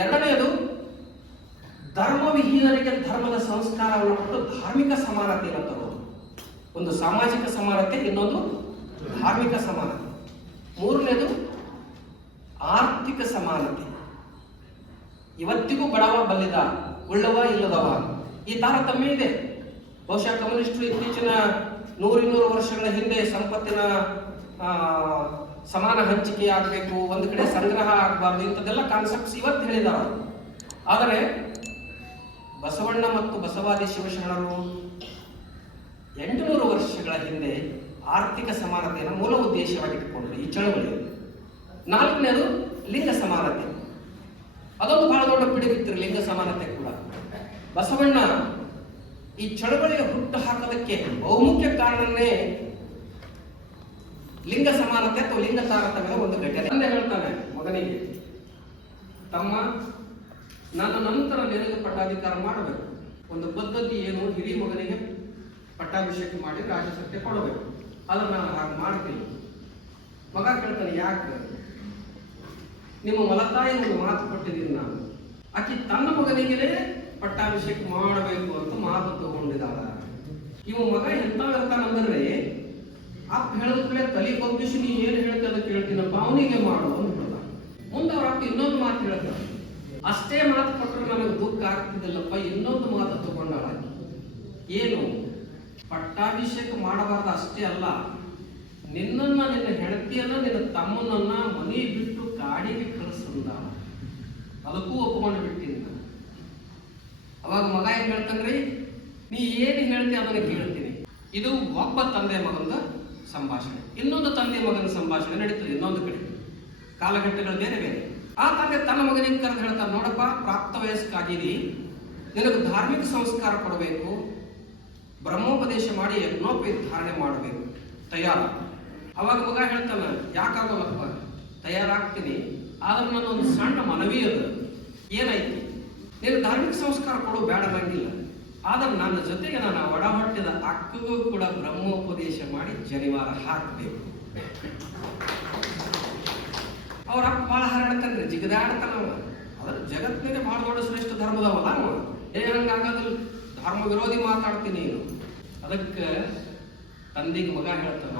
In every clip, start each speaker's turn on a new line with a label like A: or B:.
A: ಎರಡನೆಯದು, ಧರ್ಮವಿಹೀನರಿಗೆ ಧರ್ಮದ ಸಂಸ್ಕಾರವನ್ನು ಕೊಟ್ಟು ಧಾರ್ಮಿಕ ಸಮಾನತೆಯನ್ನು ತರೋದು ಒಂದು ಸಾಮಾಜಿಕ ಸಮಾನತೆ, ಇನ್ನೊಂದು ಧಾರ್ಮಿಕ ಸಮಾನತೆ. ಮೂರನೇದು, ಆರ್ಥಿಕ ಸಮಾನತೆ. ಇವತ್ತಿಗೂ ಬಡವ ಬಲ್ಲಿದ, ಉಳ್ಳವ ಇಲ್ಲದವ. ಈ ತಾರತಮ್ಯ ಇದೆ. ಬಹುಶಃ ಕಮ್ಯುನಿಸ್ಟರು ಇತ್ತೀಚಿನ ನೂರಿನ್ನೂರು ವರ್ಷಗಳ ಹಿಂದೆ ಸಂಪತ್ತಿನ ಸಮಾನ ಹಂಚಿಕೆ ಆಗಬೇಕು, ಒಂದು ಕಡೆ ಸಂಗ್ರಹ ಆಗಬಾರ್ದು, ಇಂಥದ್ದೆಲ್ಲ ಕಾನ್ಸೆಪ್ಟ್ಸ್ ಇವತ್ತು ಹೇಳಿದಾರ ಆದರೆ ಬಸವಣ್ಣ ಮತ್ತು ಬಸವಾದಿ ಶಿವಶರಣರು ಎಂಟುನೂರು ವರ್ಷಗಳ ಹಿಂದೆ ಆರ್ಥಿಕ ಸಮಾನತೆಯನ್ನು ಮೂಲ ಉದ್ದೇಶವಾಗಿಟ್ಟುಕೊಂಡರು ಈ ಚಳವಳಿ. ನಾಲ್ಕನೇದು ಲಿಂಗ ಸಮಾನತೆ. ಅದೊಂದು ಬಹಳ ದೊಡ್ಡ ಪಿಡುಗಿತ್ತು ಲಿಂಗ ಸಮಾನತೆ ಕೂಡ. ಬಸವಣ್ಣ ಈ ಚಳವಳಿಯ ಹುಟ್ಟು ಹಾಕೋದಕ್ಕೆ ಬಹುಮುಖ್ಯ ಕಾರಣನೇ ಲಿಂಗ ಸಮಾನತೆ ಅಥವಾ ಲಿಂಗ ತಾರತಮ್ಯದ ಒಂದು ಘಟನೆ. ತಂದೆ ಹೇಳ್ತಾನೆ, ಮಗನಿಗೆ, ತಮ್ಮ ನನ್ನ ನಂತರ ನಿನಗೆ ಪಟ್ಟಾಧಿಕಾರ ಮಾಡಬೇಕು. ಒಂದು ಪದ್ಧತಿ ಏನು? ಹಿರಿ ಮಗನಿಗೆ ಪಟ್ಟಾಭಿಷೇಕ ಮಾಡಿ ರಾಜಸತ್ಯ ಕೊಡಬೇಕು. ಆದ್ರೆ ನಾನು ಹಾಗೆ ಮಾಡ್ತೀನಿ. ಮಗ ಕೇಳ್ತಾನೆ, ಯಾಕೆ? ನಿಮ್ಮ ಮಲತಾಯಿ ಒಂದು ಮಾತು ಕೊಟ್ಟಿದ್ದೀನಿ ನಾನು. ಆಕೆ ತನ್ನ ಮಗನಿಗೆ ಪಟ್ಟಾಭಿಷೇಕ ಮಾಡಬೇಕು ಅಂತ ಮಾತು ತಗೊಂಡಿದ್ದಾಳ. ಇವ ಮಗ ಎಂತ ಇರ್ತಾನಂದ್ರೆ ಅಪ್ಪ ಹೇಳಿದ್ರೆ ತಲೆ ಬಗ್ಗಿಸಿ ನೀ ಏನು ಹೇಳ್ತಿ ಅದಕ್ಕೆ ಕೇಳ್ತೀನಪ್ಪ, ಅವನಿಗೆ ಮಾಡು ಅಂತ ಮುಂದೆ ಅವ್ರ ಅಪ್ಪ ಇನ್ನೊಂದು ಮಾತು ಹೇಳ್ತಾರೆ ಅಷ್ಟೇ ಮಾತು ಕೊಟ್ಟರೆ ನನಗೆ ದುಃಖ ಆಗ್ತಿದ್ದಿಲ್ಲಪ್ಪ, ಇನ್ನೊಂದು ಮಾತು ತಗೊಂಡಾಳ. ಏನು? ಪಟ್ಟಾಭಿಷೇಕ ಮಾಡಬಾರ್ದು ಅಷ್ಟೇ ಅಲ್ಲ. ನಿನ್ನನ್ನ, ನಿನ್ನ ಹೆಂಡತಿಯನ್ನ, ನಿನ್ನ ತಮ್ಮನನ್ನ ಮನೆ ಬಿಟ್ಟು ಕಾಡಿಗೆ ಕಳಿಸಂದ ಅದಕ್ಕೂ ಒಪ್ಕೊಂಡು ಬಿಟ್ಟಿದ್ದ. ಅವಾಗ ಮಗ ಏನ್ ಹೇಳ್ತಾನ್ರಿ? ನೀ ಏನು ಹೇಳ್ತಿ ಅದನ್ನ ಕೇಳ್ತೀನಿ. ಇದು ಒಬ್ಬ ತಂದೆ ಮಗನ ಸಂಭಾಷಣೆ. ಇನ್ನೊಂದು ತಂದೆ ಮಗನ ಸಂಭಾಷಣೆ ನಡೀತದೆ, ಇನ್ನೊಂದು ಕಡೆ. ಕಾಲಘಟ್ಟಗಳು ಬೇರೆ ಬೇರೆ. ಆ ತಂದೆ ತನ್ನ ಮಗನಿಗೆ ಕರೆದು ಹೇಳ್ತಾನೆ, ನೋಡಪ್ಪ, ಪ್ರಾಪ್ತ ವಯಸ್ಕಾಗಿರಿ. ನಿನಗೆ ಧಾರ್ಮಿಕ ಸಂಸ್ಕಾರ ಕೊಡಬೇಕು. ಬ್ರಹ್ಮೋಪದೇಶ ಮಾಡಿ ಯಜ್ಞೋಪಿ ಧಾರಣೆ ಮಾಡಬೇಕು. ತಯಾರ. ಅವಾಗ ಮಗ ಹೇಳ್ತಾನ ಯಾಕಾಗೋಲ್ಲಪ್ಪ ತಯಾರಾಗ್ತೀನಿ. ಆದ್ರೆ ನನ್ನ ಒಂದು ಸಣ್ಣ ಮನವಿ ಅದ. ಏನೈತಿ ನೀನು ಧಾರ್ಮಿಕ ಸಂಸ್ಕಾರ ಕೊಡು, ಬೇಡ ನಂಗಿಲ್ಲ. ಆದ್ರೆ ನನ್ನ ಜೊತೆಗೆ ನಾನು ಒಡ ಹಕ್ಕಿಗೂ ಅಕ್ಕಗೂ ಕೂಡ ಬ್ರಹ್ಮೋಪದೇಶ ಮಾಡಿ ಜನಿವಾರ ಹಾಕಬೇಕು. ಅವ್ರ ಅಕ್ಕ ಭಾಳ ಹರಡ್ತಾನೆ, ಜಿಗದಾಡ್ತಾನ ಅದ್ರ ಜಗತ್ತಿನ ಭಾಳ ದೊಡ್ಡ ಶ್ರೇಷ್ಠ ಧರ್ಮದವಲ್ಲ ಅವ ಏ ಹಂಗಾಗೋದಿಲ್ಲ ಧರ್ಮ ವಿರೋಧಿ ಮಾತಾಡ್ತೀನಿ ಅದಕ್ಕೆ ತಂದೆಗೆ ಮಗ ಹೇಳ್ತಾನ,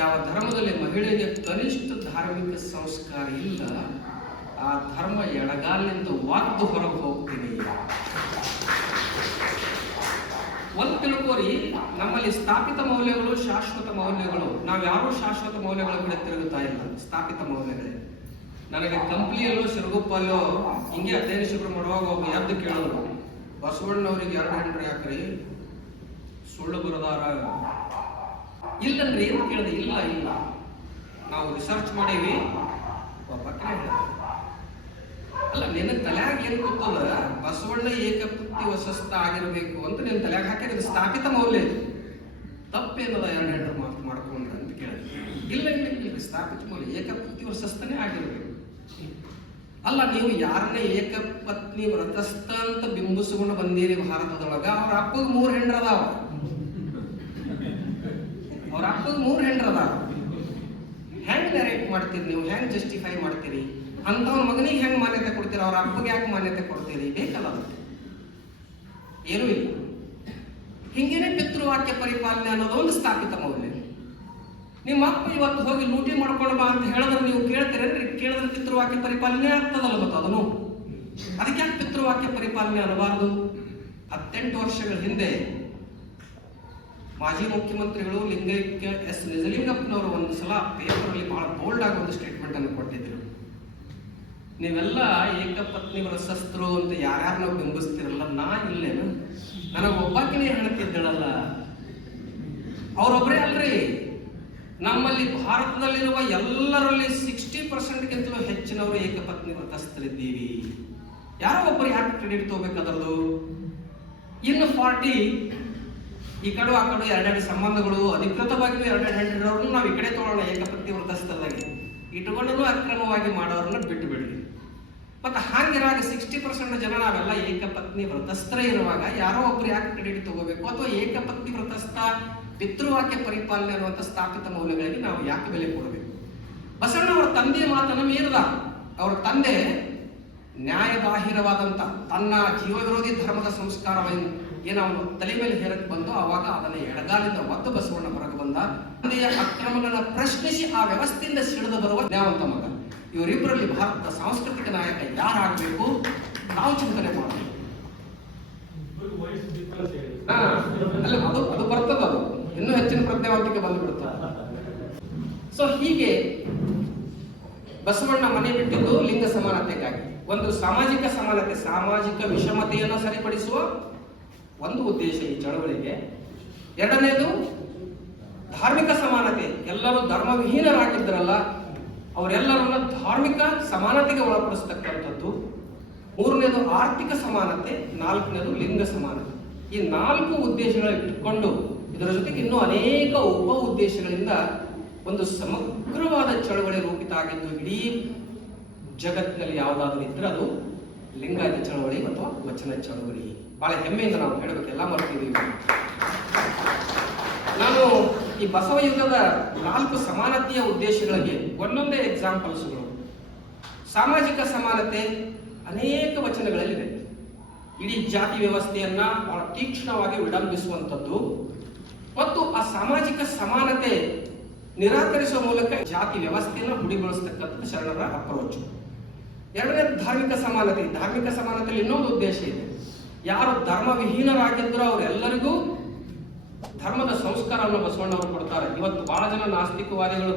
A: ಯಾವ ಧರ್ಮದಲ್ಲಿ ಮಹಿಳೆಗೆ ಕನಿಷ್ಠ ಧಾರ್ಮಿಕ ಸಂಸ್ಕಾರ ಇಲ್ಲ ಆ ಧರ್ಮ ಎಡಗಾಲಿಂದ ಒದ್ದು ಹೊರಗೆ ಹೋಗ್ತೀನಿ ಒಂದು ತಿಳ್ಕೋರಿ, ನಮ್ಮಲ್ಲಿ ಸ್ಥಾಪಿತ ಮೌಲ್ಯಗಳು, ಶಾಶ್ವತ ಮೌಲ್ಯಗಳು. ನಾವು ಯಾರೂ ಶಾಶ್ವತ ಮೌಲ್ಯಗಳ ಕಡೆ ತಿರುಗುತ್ತಾ ಇಲ್ಲ. ಸ್ಥಾಪಿತ ಮೌಲ್ಯಗಳೇ. ನನಗೆ ಕಂಪ್ಲಿಯಲ್ಲೂ ಸಿರುಗುಪ್ಪಲ್ಲೋ, ಹಿಂಗೆ ಅಧ್ಯಯನ ಶಿಬಿರ ಮಾಡುವಾಗ ಒಬ್ಬ ಎದ್ದು ಕೇಳೋದು ಬಸವಣ್ಣವ್ರಿಗೆ ಎರಡು ಹೆಂಡ್ರಿ ಯಾಕ್ರಿ? ಸುಳ್ಳು ಬರದಾರ ಇಲ್ಲನ್ರಿ, ಏನು ಕೇಳಿದೆ ಇಲ್ಲ ಇಲ್ಲ. ನಾವು ರಿಸರ್ಚ್ ಮಾಡೀವಿ. ಒಬ್ಬ. ಅಲ್ಲ, ನಿನ್ನ ತಲೆಯಾಗ ಏನ್ ಗೊತ್ತದ ಬಸವಣ್ಣ ಏಕಪತ್ನಿ ವಸಸ್ಥ ಆಗಿರಬೇಕು ಅಂತ ನಿನ್ನ ತಲೆಯಾಗ ಹಾಕಿದ್ರೆ ಸ್ಥಾಪಿತ ಮೌಲ್ಯ ಇದು. ತಪ್ಪೇನದ ಎರಡು ಎರಡು ಮಾತು ಮಾಡ್ಕೊಂಡ್ರೆ ಅಂತ ಕೇಳಿದೆ. ಇಲ್ಲ ಇಲ್ಲ ಸ್ಥಾಪಿತ ಮೌಲ್ಯ. ಏಕಪತ್ನಿ ವಸಸ್ಥನೇ ಆಗಿರಬೇಕು. ಅಲ್ಲ, ನೀವು ಯಾರನ್ನ ಏಕಪತ್ನಿ ವ್ರತಸ್ಥ ಅಂತ ಬಿಂಬಿಸಿಕೊಂಡು ಬಂದೀರಿ ಭಾರತದೊಳಗ, ಅವ್ರ ಅಪ್ಪಗ ಮೂರು ಹೆಂಡ್ರದಾವ. ಅವ್ರ ಅಪ್ಪದ ಮೂರು ಹೆಂಡ್ರದಾವ. ಹೆಂಗ್ ಡೈರೆಕ್ಟ್ ಮಾಡ್ತೀರಿ ನೀವು? ಹೆಂಗ್ ಜಸ್ಟಿಫೈ ಮಾಡ್ತೀರಿ? ಅಂತವನ ಮಗನಿಗೆ ಹೆಂಗ್ ಮಾನ್ಯತೆ ಕೊಡ್ತೀರ? ಅವ್ರ ಅಪ್ಪಗೆ ಯಾಕೆ ಮಾನ್ಯತೆ ಕೊಡ್ತೀರಿ? ಬೇಕಲ್ಲ ಅದಕ್ಕೆ. ಏನೂ ಇಲ್ಲ. ಹಿಂಗೇನೆ ಪಿತೃವಾಕ್ಯ ಪರಿಪಾಲನೆ ಅನ್ನೋದು ಒಂದು ಸ್ಥಾಪಿತ ಮೌಲ್ಯ. ನಿಮ್ಮ ಅಪ್ಪ ಇವತ್ತು ಹೋಗಿ ಲೂಟಿ ಮಾಡ್ಕೊಂಡು ಬಾ ಅಂತ ಹೇಳಿದ್ರೆ ನೀವು ಕೇಳ್ತೀರೇನ್ರಿ? ಕೇಳಿದ್ರೆ ಪಿತೃವಾಕ್ಯ ಪರಿಪಾಲನೆ ಆಗ್ತದಲ್ಲ ಗೊತ್ತ ಅದನ್ನು? ಅದಕ್ಕೆ ಯಾಕೆ ಪಿತೃವಾಕ್ಯ ಪರಿಪಾಲನೆ ಅನ್ನಬಾರ್ದು? ಹತ್ತೆಂಟು ವರ್ಷಗಳ ಹಿಂದೆ ಮಾಜಿ ಮುಖ್ಯಮಂತ್ರಿಗಳು ಲಿಂಗೈಕ್ಯ ಎಸ್ ನಿಜಲಿಂಗಪ್ಪನವರು ಒಂದು ಸಲ ಪೇಪರಲ್ಲಿ ಬಹಳ ಬೋಲ್ಡ್ ಆಗಿ ಒಂದು ಸ್ಟೇಟ್ಮೆಂಟ್ ಅನ್ನು ಕೊಟ್ಟಿದ್ರು. ನೀವೆಲ್ಲ ಏಕಪತ್ನಿ ಶಸ್ತ್ರು ಅಂತ ಯಾರ್ಯಾರು ನಾವು ಬಿಂಬಿಸ್ತಿರಲ್ಲ, ನಾ ಇಲ್ಲೇನು? ನನಗೆ ಒಬ್ಬಾಕಿನೇ ಹೇಳ್ತಿದ್ದಳಲ್ಲ. ಅವರೊಬ್ಬರೇ ಅಲ್ರಿ. ನಮ್ಮಲ್ಲಿ ಭಾರತದಲ್ಲಿರುವ ಎಲ್ಲರಲ್ಲಿ ಸಿಕ್ಸ್ಟಿ ಪರ್ಸೆಂಟ್ಗಿಂತಲೂ ಹೆಚ್ಚಿನವರು ಏಕಪತ್ನಿ ವ್ರತಸ್ಥರಿದ್ದೀವಿ ಯಾರೋ ಒಬ್ಬರು ಯಾಕೆ ಕ್ರೆಡಿಟ್ ತಗೋಬೇಕದ್ರದ್ದು ಇನ್ನು ಫಾರ್ಟಿ ಈ ಕಡೆ ಆ ಕಡೆ ಎರಡೆರಡು ಸಂಬಂಧಗಳು ಅಧಿಕೃತವಾಗಿಯೂ ಎರಡೆರಡು ಹೆಂಡಿರೋರನ್ನು ನಾವು ಈ ಕಡೆ ತಗೊಳ್ಳೋಣ ಏಕಪತ್ನಿ ವ್ರತಸ್ಥರಾಗಿ ಇಟ್ಕೊಂಡು ಅಕ್ರಮವಾಗಿ ಮಾಡೋರನ್ನ ಬಿಟ್ಟು ಮತ್ತೆ ಹಾಗಿರುವಾಗ ಸಿಕ್ಸ್ಟಿ ಪರ್ಸೆಂಟ್ ಜನ ನಾವೆಲ್ಲ ಏಕಪತ್ನಿ ವ್ರತಸ್ತ್ರ ಇರುವಾಗ ಯಾರೋ ಒಬ್ರು ಯಾಕೆ ಕ್ರೆಡಿಟ್ ತಗೋಬೇಕು? ಅಥವಾ ಏಕಪತ್ನಿ ವ್ರತಸ್ಥ, ಪಿತೃವಾಕ್ಯ ಪರಿಪಾಲನೆ ಅನ್ನುವಂಥ ಸ್ಥಾಪಿತ ಮೌಲ್ಯಗಳಿಗೆ ನಾವು ಯಾಕೆ ಬೆಲೆ ಕೊಡಬೇಕು? ಬಸವಣ್ಣ ಅವರ ತಂದೆಯ ಮಾತನ್ನು ಮೀರಿದ. ಅವರ ತಂದೆ ನ್ಯಾಯಬಾಹಿರವಾದಂಥ ತನ್ನ ಜೀವ ವಿರೋಧಿ ಧರ್ಮದ ಸಂಸ್ಕಾರವನ್ನು ಏನು ಅವನು ತಲೆ ಮೇಲೆ ಹೇರಕ್ಕೆ ಬಂದು ಆವಾಗ ಅದನ್ನು ಎಡಗಾಲಿಂದ ಒತ್ತು ಬಸವಣ್ಣ ಹೊರಗೆ ಬಂದ. ತಂದೆಯ ಅಕ್ರಮಗಳನ್ನ ಪ್ರಶ್ನಿಸಿ ಆ ವ್ಯವಸ್ಥೆಯಿಂದ ಸಿಡಿದು ಬರುವ ನ್ಯಾಯವಂತ ಮಗ. ಇವರಿಬ್ಬರಲ್ಲಿ ಭಾರತದ ಸಾಂಸ್ಕೃತಿಕ ನಾಯಕ ಯಾರಾಗಬೇಕು ನಾವು ಚಿಂತನೆ ಮಾಡಬೇಕು ಅಲ್ಲ ಅದು ಅದು ಬರ್ತದ ಅದು. ಇನ್ನೂ ಹೆಚ್ಚಿನ ಪ್ರಜ್ಞಾವಂತಿಕೆ ಬಂದ್ಬಿಡುತ್ತೆ. ಸೊ ಹೀಗೆ ಬಸವಣ್ಣ ಮನೆ ಬಿಟ್ಟಿದ್ದು ಲಿಂಗ ಸಮಾನತೆಗಾಗಿ. ಒಂದು ಸಾಮಾಜಿಕ ಸಮಾನತೆ ಸಾಮಾಜಿಕ ವಿಷಮತೆಯನ್ನು ಸರಿಪಡಿಸುವ ಒಂದು ಉದ್ದೇಶ ಈ ಚಳವಳಿಗೆ. ಎರಡನೇದು ಧಾರ್ಮಿಕ ಸಮಾನತೆ. ಎಲ್ಲರೂ ಧರ್ಮವಿಹೀನರಾಗಿದ್ದರಲ್ಲ ಅವರೆಲ್ಲರನ್ನ ಧಾರ್ಮಿಕ ಸಮಾನತೆಗೆ ಒಳಪಡಿಸ್ತಕ್ಕಂಥದ್ದು. ಮೂರನೇದು ಆರ್ಥಿಕ ಸಮಾನತೆ, ನಾಲ್ಕನೇದು ಲಿಂಗ ಸಮಾನತೆ. ಈ ನಾಲ್ಕು ಉದ್ದೇಶಗಳ ಇಟ್ಟುಕೊಂಡು ಇದರ ಜೊತೆಗೆ ಇನ್ನೂ ಅನೇಕ ಉಪ ಉದ್ದೇಶಗಳಿಂದ ಒಂದು ಸಮಗ್ರವಾದ ಚಳವಳಿ ರೂಪಿತ ಆಗಿದ್ದು ಇಡೀ ಜಗತ್ತಿನಲ್ಲಿ ಯಾವುದಾದ್ರೂ ಇದ್ರೆ ಅದು ಲಿಂಗಾಯತ ಚಳವಳಿ ಅಥವಾ ವಚನ ಚಳವಳಿ. ಬಹಳ ಹೆಮ್ಮೆಯಿಂದ ನಾವು ಹೇಳಬೇಕು, ಎಲ್ಲ ಮರ್ತಿದ್ದೀವಿ. ನಾನು ಈ ಬಸವ ಯುಗದ ನಾಲ್ಕು ಸಮಾನತೆಯ ಉದ್ದೇಶಗಳಿಗೆ ಒಂದೊಂದೇ ಎಕ್ಸಾಂಪಲ್ಸ್ಗಳು ಸಾಮಾಜಿಕ ಸಮಾನತೆ ಅನೇಕ ವಚನಗಳಲ್ಲಿದೆ ಇಡೀ ಜಾತಿ ವ್ಯವಸ್ಥೆಯನ್ನ ಬಹಳ ತೀಕ್ಷ್ಣವಾಗಿ ವಿಡಂಬಿಸುವಂಥದ್ದು ಮತ್ತು ಆ ಸಾಮಾಜಿಕ ಸಮಾನತೆ ನಿರಾಕರಿಸುವ ಮೂಲಕ ಜಾತಿ ವ್ಯವಸ್ಥೆಯನ್ನು ಹುಡಿಗೊಳಿಸ್ತಕ್ಕಂಥದ್ದು ಶರಣರ ಅಪ್ರೋಚ್ ಎರಡನೇ ಧಾರ್ಮಿಕ ಸಮಾನತೆ. ಧಾರ್ಮಿಕ ಸಮಾನತೆಯಲ್ಲಿ ಇನ್ನೊಂದು ಉದ್ದೇಶ ಇದೆ. ಯಾರು ಧರ್ಮ ವಿಹೀನರಾಗಿದ್ರೋ ಅವರೆಲ್ಲರಿಗೂ ಧರ್ಮದ ಸಂಸ್ಕಾರವನ್ನು ಬಸವಣ್ಣವರು ಕೊಡ್ತಾರೆ. ಇವತ್ತು ಬಹಳ ಜನ ನಾಸ್ತಿಕವಾದಿಗಳು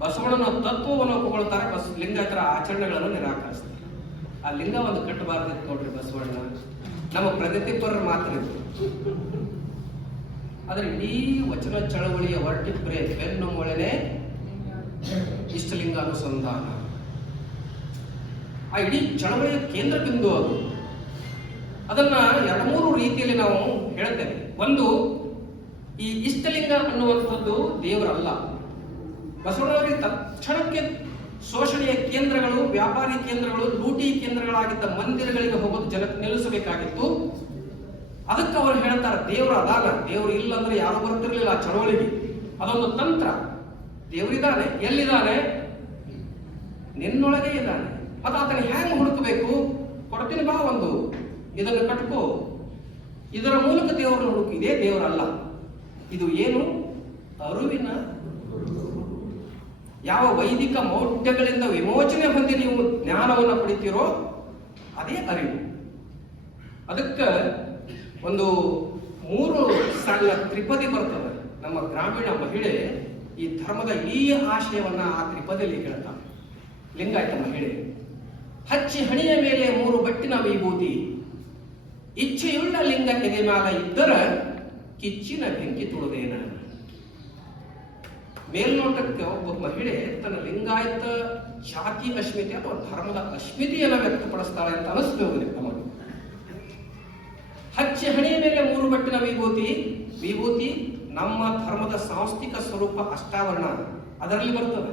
A: ಬಸವಣ್ಣನ ತತ್ವವನ್ನು ಒಪ್ಪಿಕೊಳ್ತಾರೆ, ಬಸ್ ಲಿಂಗಾಯತರ ಆಚರಣೆಗಳನ್ನು ನಿರಾಕರಿಸ್ತಾರೆ. ಆ ಲಿಂಗ ಒಂದು ಕಟ್ಟಬಾರ್ದಿತ್ತು ನೋಡ್ರಿ ಬಸವಣ್ಣ. ನಮ್ಮ ಪ್ರಗತಿಪರರು ಮಾತ್ರ ಇತ್ತು ಆದ್ರೆ ಇಡೀ ವಚನ ಚಳವಳಿಯ ವರ್ಟಿಬ್ರೆ ಬೆನ್ನು ಮೊಳೆನೆ ಇಷ್ಟಲಿಂಗ ಅನುಸಂಧಾನ. ಆ ಇಡೀ ಚಳವಳಿಯ ಕೇಂದ್ರ ಬಿಂದು ಅದು. ಅದನ್ನ ಎರಡು ಮೂರು ರೀತಿಯಲ್ಲಿ ನಾವು ಹೇಳ್ತೇವೆ ಒಂದು ಈ ಇಷ್ಟಲಿಂಗ ಅನ್ನುವಂಥದ್ದು ದೇವರಲ್ಲ. ಬಸವಣ್ಣವರಿಗೆ ತಕ್ಷಣಕ್ಕೆ ಶೋಷಣೆಯ ಕೇಂದ್ರಗಳು, ವ್ಯಾಪಾರಿ ಕೇಂದ್ರಗಳು, ಲೂಟಿ ಕೇಂದ್ರಗಳಾಗಿದ್ದ ಮಂದಿರಗಳಿಗೆ ಹೋಗೋದು ಜನ ನಿಲ್ಲಿಸಬೇಕಾಗಿತ್ತು. ಅದಕ್ಕೆ ಅವರು ಹೇಳ್ತಾರೆ, ದೇವರು ಆದಾಗ ದೇವರು ಇಲ್ಲ ಅಂದ್ರೆ ಯಾರು ಬರ್ತಿರ್ಲಿಲ್ಲ ಚಳವಳಿಗೆ. ಅದೊಂದು ತಂತ್ರ. ದೇವರಿದ್ದಾನೆ, ಎಲ್ಲಿದ್ದಾನೆ? ನಿನ್ನೊಳಗೆ ಇದ್ದಾನೆ. ಅದು ಆತನ ಹ್ಯಾಂಗ್ ಹುಡುಕಬೇಕು? ಕೊಡ್ತೀನಿ ಬಾ ಒಂದು. ಇದನ್ನು ಕಟ್ಕೋ. ಇದರ ಮೂಲಕ ದೇವರನ್ನು ಹುಡುಕು. ಇದೇ ದೇವರಲ್ಲ. ಇದು ಏನು? ಅರುವಿನ? ಯಾವ ವೈದಿಕ ಮೌಢ್ಯಗಳಿಂದ ವಿಮೋಚನೆ ಹೊಂದಿ ನೀವು ಜ್ಞಾನವನ್ನು ಪಡಿತೀರೋ ಅದೇ ಅರಿವು. ಅದಕ್ಕೆ ಒಂದು ಮೂರು ಸಣ್ಣ ತ್ರಿಪದಿ ಬರ್ತದೆ ನಮ್ಮ ಗ್ರಾಮೀಣ ಮಹಿಳೆ ಈ ಧರ್ಮದ ಈ ಆಶಯವನ್ನ ಆ ತ್ರಿಪದಿಯಲ್ಲಿ ಹೇಳ್ತಾನೆ ಲಿಂಗಾಯತ ಮಹಿಳೆ, ಹಚ್ಚಿ ಹಣಿಯ ಮೇಲೆ ಮೂರು ಬಟ್ಟಿನ ವಿಭೂತಿ ಇಚ್ಛೆಯುಳ್ಳ ಲಿಂಗ ಎದೆ ಮ್ಯಾಲ ಇದ್ದರ ಕಿಚ್ಚಿನ ಬೆಂಕಿ ತುಳುದೇನ ಮೇಲ್ನೋಟಕ್ಕೆ ಒಬ್ಬ ಮಹಿಳೆ ತನ್ನ ಲಿಂಗಾಯತ ಜಾತಿ ಅಶ್ಮಿತೆ ಅಥವಾ ಧರ್ಮದ ಅಶ್ಮಿತಿಯನ್ನು ವ್ಯಕ್ತಪಡಿಸ್ತಾಳೆ ಅಂತ ಅನಿಸ್ಬೇಕು ನಮಗೆ ಹಚ್ಚಿ ಹಣಿಯ ಮೇಲೆ ಮೂರು ಬಟ್ಟಿನ ವಿಭೂತಿ ವಿಭೂತಿ ನಮ್ಮ ಧರ್ಮದ ಸಾಂಸ್ಥಿಕ ಸ್ವರೂಪ ಅಷ್ಟಾವರಣ, ಅದರಲ್ಲಿ ಬರ್ತದೆ.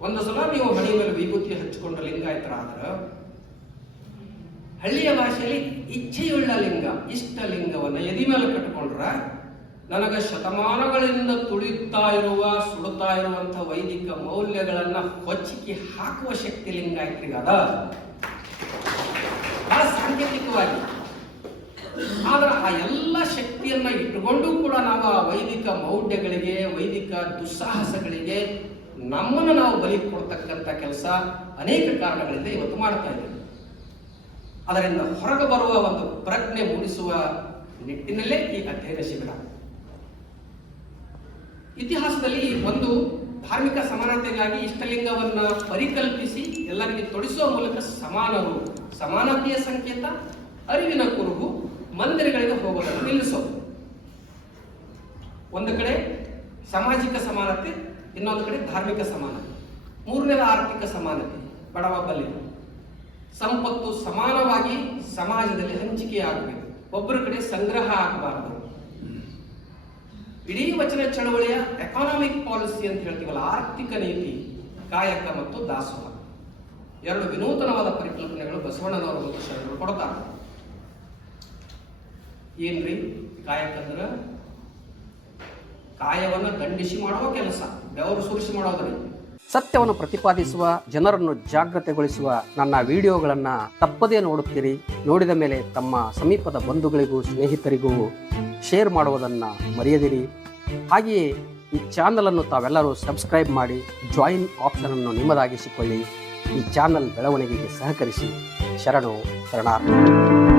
A: ಒಂದು ಸಲ ನೀವು ಹಣೆ ಮೇಲೆ ವಿಭೂತಿ ಹಚ್ಚಿಕೊಂಡ ಲಿಂಗಾಯತರಾದ್ರ ಹಳ್ಳಿಯ ಭಾಷೆಯಲ್ಲಿ ಇಚ್ಛೆಯುಳ್ಳ ಲಿಂಗ, ಇಷ್ಟ ಲಿಂಗವನ್ನು ಎದಿ ಮೇಲೆ ಕಟ್ಕೊಂಡ್ರೆ ನನಗೆ ಶತಮಾನಗಳಿಂದ ತುಳಿತಾ ಇರುವ ಸುಡುತ್ತಾ ಇರುವಂಥ ವೈದಿಕ ಮೌಲ್ಯಗಳನ್ನ ಹೊಚ್ಚಿಕೆ ಹಾಕುವ ಶಕ್ತಿ ಲಿಂಗಾಯತರಿಗೆ ಅದ. ಸಾಂಕೇತಿಕವಾಗಿ. ಆದ್ರೆ ಆ ಎಲ್ಲ ಶಕ್ತಿಯನ್ನ ಇಟ್ಟುಕೊಂಡು ಕೂಡ ನಾವು ಆ ವೈದಿಕ ಮೌಢ್ಯಗಳಿಗೆ, ವೈದಿಕ ದುಸ್ಸಾಹಸಗಳಿಗೆ ನಮ್ಮನ್ನು ನಾವು ಬಲಿ ಕೊಡ್ತಕ್ಕಂಥ ಕೆಲಸ ಅನೇಕ ಕಾರಣಗಳಿಂದ ಇವತ್ತು ಮಾಡ್ತಾ ಇದ್ದೇವೆ. ಅದರಿಂದ ಹೊರಗೆ ಬರುವ ಒಂದು ಪ್ರಜ್ಞೆ ಮೂಡಿಸುವ ನಿಟ್ಟಿನಲ್ಲೇ ಈ ಅಧ್ಯಯನ ಶಿಬಿರ. ಇತಿಹಾಸದಲ್ಲಿ ಒಂದು ಧಾರ್ಮಿಕ ಸಮಾನತೆಗಾಗಿ ಇಷ್ಟಲಿಂಗವನ್ನ ಪರಿಕಲ್ಪಿಸಿ ಎಲ್ಲರಿಗೆ ತೊಡಿಸುವ ಮೂಲಕ ಸಮಾನರು, ಸಮಾನತೆಯ ಸಂಕೇತ, ಅರಿವಿನ ಕುರುಹು, ಮಂದಿರಗಳಿಗೆ ಹೋಗೋದನ್ನು ನಿಲ್ಲಿಸೋದು. ಒಂದು ಕಡೆ ಸಾಮಾಜಿಕ ಸಮಾನತೆ, ಇನ್ನೊಂದು ಕಡೆ ಧಾರ್ಮಿಕ ಸಮಾನತೆ. ಮೂರನೇದ ಆರ್ಥಿಕ ಸಮಾನತೆ, ಬಡವ ಬಲ್ಲಿದ ಸಂಪತ್ತು ಸಮಾನವಾಗಿ ಸಮಾಜದಲ್ಲಿ ಹಂಚಿಕೆ ಆಗಬೇಕು ಒಬ್ಬರ ಕಡೆ ಸಂಗ್ರಹ ಆಗಬಾರದು. ಇಡೀ ವಚನ ಚಳವಳಿಯ ಎಕಾನಾಮಿಕ್ ಪಾಲಿಸಿ ಅಂತ ಹೇಳ್ತೀವಲ್ಲ, ಆರ್ಥಿಕ ನೀತಿ, ಕಾಯಕ ಮತ್ತು ದಾಸೋಹ. ಎರಡು ವಿನೂತನವಾದ ಪರಿಕಲ್ಪನೆಗಳು ಬಸವಣ್ಣನವರ ಮತ್ತು ಶರಣರು ಕೊಡ್ತಾರೆ. ಏನ್ರಿ? ಕಾಯಕ ಅಂದ್ರೆ ಕಾಯವನ್ನು ದಂಡಿಸಿ ಮಾಡುವ ಕೆಲಸ, ಬೆವರು ಸುರಿಸಿ ಮಾಡೋದ್ರಿ. ಸತ್ಯವನ್ನು ಪ್ರತಿಪಾದಿಸುವ, ಜನರನ್ನು ಜಾಗೃತೆಗೊಳಿಸುವ ನನ್ನ ವಿಡಿಯೋಗಳನ್ನು ತಪ್ಪದೇ ನೋಡುತ್ತೀರಿ. ನೋಡಿದ ಮೇಲೆ ತಮ್ಮ ಸಮೀಪದ ಬಂಧುಗಳಿಗೂ, ಸ್ನೇಹಿತರಿಗೂ ಶೇರ್ ಮಾಡುವುದನ್ನು ಮರೆಯದಿರಿ. ಹಾಗೆಯೇ ಈ ಚಾನಲನ್ನು ತಾವೆಲ್ಲರೂ ಸಬ್ಸ್ಕ್ರೈಬ್ ಮಾಡಿ, ಜಾಯಿನ್ ಆಪ್ಷನನ್ನು ನಿಮ್ಮದಾಗಿಸಿಕೊಳ್ಳಿ. ಈ ಚಾನಲ್ ಬೆಳವಣಿಗೆಗೆ ಸಹಕರಿಸಿ. ಶರಣು ಶರಣಾರ್ಥಿ